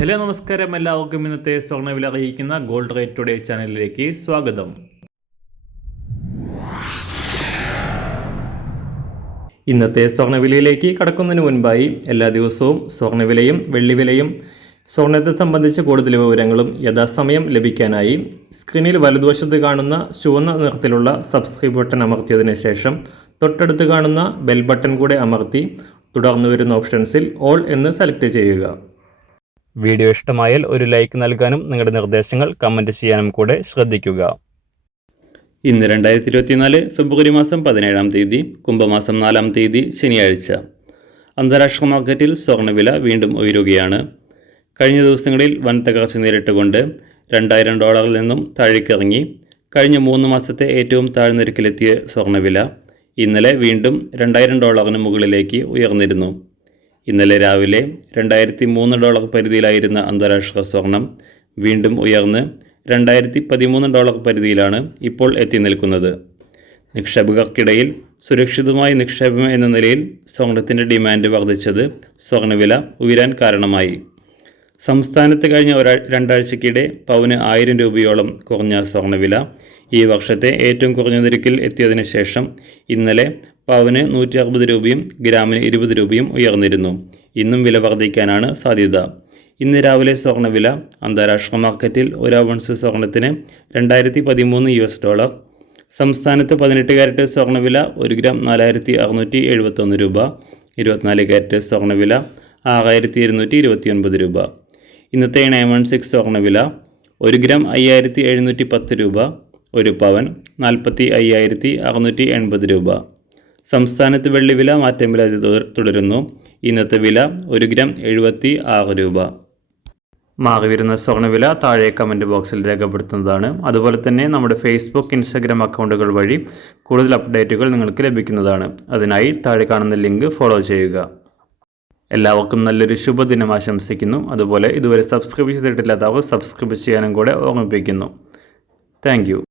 Hello നമസ്കാരം, എല്ലാവർക്കും ഇന്നത്തെ സ്വർണ്ണവില അറിയിക്കുന്ന ഗോൾഡ് റേറ്റ് ടുഡേ ചാനലിലേക്ക് സ്വാഗതം. ഇന്നത്തെ സ്വർണ്ണവിലയിലേക്ക് കടക്കുന്നതിന് മുൻപായി എല്ലാ ദിവസവും സ്വർണ്ണവിലയും വെള്ളിവിലയും സ്വർണ്ണത്തെ സംബന്ധിച്ച് കൂടുതൽ വിവരങ്ങളും യഥാസമയം ലഭിക്കാനായി സ്ക്രീനിൽ വലതുവശത്ത് കാണുന്ന ചുവന്ന നിറത്തിലുള്ള സബ്സ്ക്രൈബ് ബട്ടൺ അമർത്തിയതിനു ശേഷം തൊട്ടടുത്ത് കാണുന്ന ബെൽ ബട്ടൺ കൂടെ അമർത്തി തുടർന്ന് വരുന്ന ഓപ്ഷൻസിൽ ഓൾ എന്ന് സെലക്ട് ചെയ്യുക. വീഡിയോ ഇഷ്ടമായാൽ ഒരു ലൈക്ക് നൽകാനും നിങ്ങളുടെ നിർദ്ദേശങ്ങൾ കമൻറ്റ് ചെയ്യാനും കൂടെ ശ്രദ്ധിക്കുക. ഇന്ന് 2024 ഫെബ്രുവരി മാസം 17-ാം തീയതി കുംഭമാസം 4-ാം തീയതി ശനിയാഴ്ച. അന്താരാഷ്ട്ര മാർക്കറ്റിൽ സ്വർണ്ണവില വീണ്ടും ഉയരുകയാണ്. കഴിഞ്ഞ ദിവസങ്ങളിൽ വൻ തകർച്ച നേരിട്ടുകൊണ്ട് $2000 നിന്നും താഴേക്കിറങ്ങി കഴിഞ്ഞ 3 മാസത്തെ ഏറ്റവും താഴ്ന്നിരക്കിലെത്തിയ സ്വർണ്ണവില ഇന്നലെ വീണ്ടും $2000 മുകളിലേക്ക് ഉയർന്നിരുന്നു. ഇന്നലെ രാവിലെ $2003 പരിധിയിലായിരുന്ന അന്താരാഷ്ട്ര സ്വർണം വീണ്ടും ഉയർന്ന് $2013 പരിധിയിലാണ് ഇപ്പോൾ എത്തി നിൽക്കുന്നത്. നിക്ഷേപകർക്കിടയിൽ സുരക്ഷിതമായ നിക്ഷേപം എന്ന നിലയിൽ സ്വർണത്തിൻ്റെ ഡിമാൻഡ് വർദ്ധിച്ചത് സ്വർണ്ണവില ഉയരാൻ കാരണമായി. സംസ്ഥാനത്ത് കഴിഞ്ഞ രണ്ടാഴ്ചയ്ക്കിടെ പവന് 1000 രൂപയോളം കുറഞ്ഞ സ്വർണ്ണവില ഈ വർഷത്തെ ഏറ്റവും കുറഞ്ഞ നിരക്കിൽ എത്തിയതിനു ശേഷം ഇന്നലെ പവന് 160 രൂപയും ഗ്രാമിന് 20 രൂപയും ഉയർന്നിരുന്നു. ഇന്നും വില വർദ്ധിക്കാനാണ് സാധ്യത. ഇന്ന് രാവിലെ സ്വർണ്ണവില അന്താരാഷ്ട്ര മാർക്കറ്റിൽ 1 ഔൺസ് സ്വർണത്തിന് $2013. സംസ്ഥാനത്ത് 18 കാരറ്റ് സ്വർണ്ണവില 1 ഗ്രാം 4671 രൂപ. 24 കാരറ്റ് സ്വർണ്ണവില 6229 രൂപ. ഇന്നത്തെ 916 സ്വർണ്ണവില 1 ഗ്രാം 5710 രൂപ. 1 പവൻ 45,680 രൂപ. സംസ്ഥാനത്ത് വെള്ളിവില മാറ്റമില്ലാതെ തുടരുന്നു. ഇന്നത്തെ വില 1 ഗ്രാം 76 രൂപ. മാറിവരുന്ന സ്വർണ്ണവില താഴെ കമൻറ്റ് ബോക്സിൽ രേഖപ്പെടുത്തുന്നതാണ്. അതുപോലെ തന്നെ നമ്മുടെ ഫേസ്ബുക്ക്, ഇൻസ്റ്റാഗ്രാം അക്കൗണ്ടുകൾ വഴി കൂടുതൽ അപ്ഡേറ്റുകൾ നിങ്ങൾക്ക് ലഭിക്കുന്നതാണ്. അതിനായി താഴെ കാണുന്ന ലിങ്ക് ഫോളോ ചെയ്യുക. എല്ലാവർക്കും നല്ലൊരു ശുഭദിനം ആശംസിക്കുന്നു. അതുപോലെ ഇതുവരെ സബ്സ്ക്രൈബ് ചെയ്തിട്ടില്ലാത്തവർ സബ്സ്ക്രൈബ് ചെയ്യാനും കൂടെ ഓർമ്മിപ്പിക്കുന്നു. Thank you.